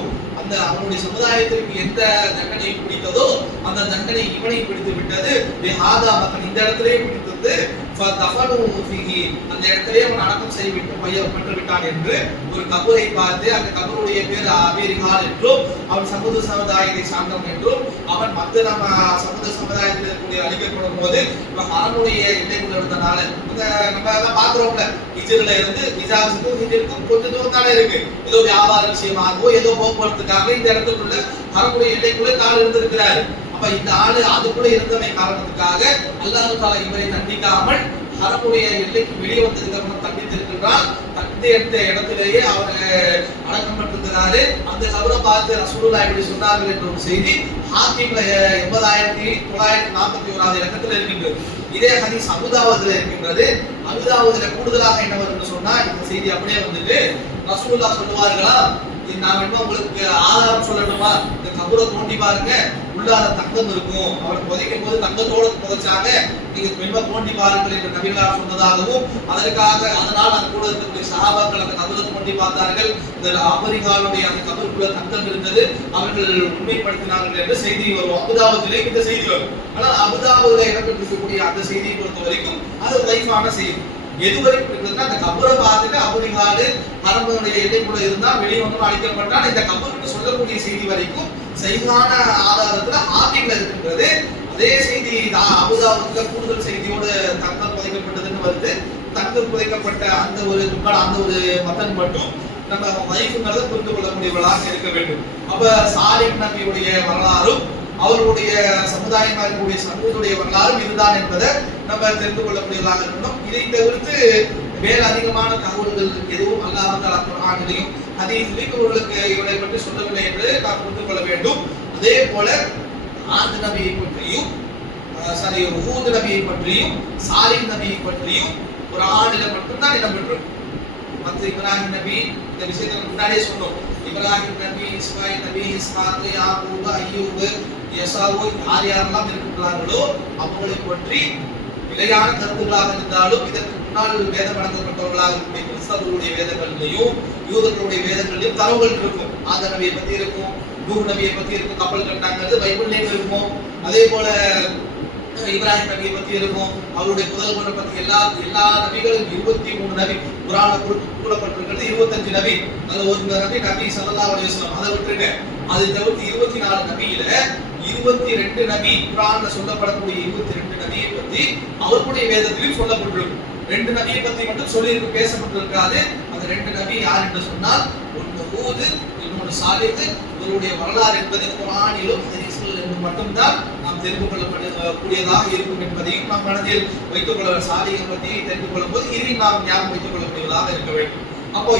அந்த அவனுடைய சமுதாயத்திற்கு எந்த தண்டனை பிடித்ததோ அந்த தண்டனை இவனை பிடித்து விட்டது. ஹாதா மக்கள் இந்த இடத்திலே பிடித்தது. அந்த இடத்திலே அவன் அடக்கம் செய்யப்பட்டு விட்டான் என்று ஒரு கபரை பார்த்து அந்த கபருடைய பேர் அபீரிகால் என்றும் அவன் சமூக சமுதாயத்தை சார்ந்தவன் என்றும் அவன் மற்ற நம்ம சமூக சமுதாயத்தில் இருக்கக்கூடிய அழிக்கப்படும் போது ஹரமுடைய எல்லைக்குள்ள இருந்தனால நம்ம எல்லாம் பாக்குறோம்ல ஹிஜ்ரில இருந்து ஹிஜாஸுக்கும் ஹிஜ்ருக்கும் கொஞ்சம் தூரம் தானே இருக்கு. ஏதோ வியாபார விஷயமாகவோ ஏதோ போக்குவரத்துக்காக இந்த இடத்துக்குள்ள ஹரமுடைய எல்லைக்குள்ள கால் இருந்திருக்கிறாரு. அப்ப இந்த ஆளு அதுக்குள்ள இருந்தமை காரணத்துக்காக அல்லாஹ் தஆலா இவரை தண்டிக்காமல் ஹரமுடைய எல்லைக்கு வெளியே வந்ததுக்கு அப்புறம் தண்டித்திருக்கிறார். தண்டி எடுத்த இடத்திலேயே அவர் அடக்கம் பெற்றிருக்கிறாரு. அந்த கபரை பார்த்து ரசூலுல்லாஹ் இப்படி சொன்னார்கள் என்ற ஒரு செய்தி ஹாக்கிம்ல 89,941 இலக்கத்தில் இருக்கின்றது. இதே ஹதீஸ் அபூதாவுதுல இருக்கின்றது. அபூதாவுதுல கூடுதலாக என்ன வரும்னு சொன்னா இந்த செய்தி அப்படியே வந்துட்டு ரசூலுல்லாஹ் சொல்லுவார்களா, நான் வேணுமா உங்களுக்கு ஆதாரம் சொல்லணுமா, இந்த கபரை தோண்டி பாருங்க, உள்ளார தங்கம் இருக்கும், அவரை புதைக்கும் போது தங்கத்தோட புதைச்சாங்க, நீங்க வேணுமா தோண்டி பாருங்கள் என்று நபிகளார் சொன்னதாகவும் அதனால் அந்த கூட இருக்கக்கூடிய சஹாபாக்கள் அந்த கபரை தோண்டி பார்த்தார்கள், இந்த அபரிகாலுடைய அந்த கபருக்குள்ள தங்கம் இருந்தது, அவர்கள் உண்மைப்படுத்தினார்கள் என்று செய்தி வரும். அபூதாவுதிலே இந்த செய்தி வரும். ஆனால் அபூதாவுதிலே இடம்பெற்றிருக்கக்கூடிய அந்த செய்தியை பொறுத்த வரைக்கும் அது லைஃபான செய்தி. எது வரைக்கும் இருக்குதுன்னா அந்த கபரை பார்த்துட்டு அபரிகாலு ஹரமுடைய எல்லைக்குள்ள இருந்தா வெளியே வந்து அழிக்கப்பட்டால் இந்த கபருக்கு சொல்லக்கூடிய செய்தி வரைக்கும் சரியான ஆதாரத்துல ஹாக்கிம்ல இருக்கின்றது. அதே செய்தி அபூதாவுதுல கூடுதல் செய்தியோடு தங்கம் புதைக்கப்பட்டதுன்னு வருது. தங்கம் புதைக்கப்பட்ட அந்த ஒரு மதன் மட்டும் நம்ம லைஃப்ங்கிறத புரிந்து கொள்ளக்கூடியவர்களாக இருக்க வேண்டும். அப்ப சாலிஹ் நபியுடைய வரலாறும் அவர்களுடைய சமுதாயமாக இருக்கக்கூடிய சமூகத்துடைய வரலாறும் இதுதான் என்பதை நம்ம தெரிந்து கொள்ளக்கூடியதாக இருக்கணும். இதை தவிர்த்து வேற அதிகமான தகவல்கள் எதுவும் அல்லாஹ் தஆலா குர்ஆனிலும் ஹதீஸிலும் இவர்களுக்கு இவரை பற்றி சொல்லவில்லை என்று நாம் புரிந்து கொள்ள வேண்டும். அதே போல ஆத் நபியை பற்றியும் ஹூத் நபியை பற்றியும் சாலிஹ் நபியை பற்றியும் குர்ஆனில மட்டும்தான் இடம்பெற்றிருக்கு. மற்ற இப்ராஹிம் நபி இந்த விஷயத்தை முன்னாடியே சொன்னோம். இப்ராஹிம் நபி, இஸ்மாயில் நபி, இஸ்ஹாக், யாக்கூப், அய்யூப், யசாவு யாரெல்லாம் இருக்கின்றார்களோ அவங்களை பற்றி நிலையான கருத்துக்களாக இருந்தாலும் இதற்கு முன்னால் வேதம் வழங்கப்பட்டவர்களாக இருக்கக்கூடிய கிறிஸ்தவர்களுடைய வேதங்களிலையும் யூதர்களுடைய வேதங்களிலும் தரவுகள் இருக்கும். ஆதம் நபியை பத்தி இருக்கும், நூஹ் நபியை பத்தி இருக்கும், கப்பல் கட்டாங்கிறது பைபிள்லயும் இருக்கும். அதே போல இப்ராஹிம் நபியை பத்தி இருக்கும், அவருடைய புதல்வரை பத்தி எல்லா நபிகளும் 23 நபி குர்ஆன்ல கூறப்பட்டிருக்கிறது. 25 நபி, அது ஒரு நபி ஸல்லல்லாஹு அலைஹி வஸல்லம், அதை விட்டுருங்க. அது தவிர்த்து 24 நபியில 22 நபி குர்ஆன்ல சொல்லப்படக்கூடிய 22 நபியை பத்தி அவர்களுடைய வேதத்திலும் சொல்லப்பட்டிருக்கும். 2 நபியை பத்தி மட்டும் சொல்லி பேசப்பட்டிருக்காது. அந்த 2 நபி யார் என்று சொன்னால் ஒன்று ஹூத், இன்னொன்று சாலிஹ். இவருடைய வரலாறு என்பது குர்ஆனிலும் ஹதீஸ்களிலும் மட்டும்தான் நாம் தெரிந்து கொள்ளக்கூடியதாக இருக்கும் என்பதையும் நாம் மனதில் வைத்துக் கொள்ள. சாலிஹ் பற்றி தெரிந்து கொள்ளும் போது இதையும் நாம் ஞாபகம் வைத்துக் கொள்ளக்கூடியதாக இருக்க வேண்டும். அப்போ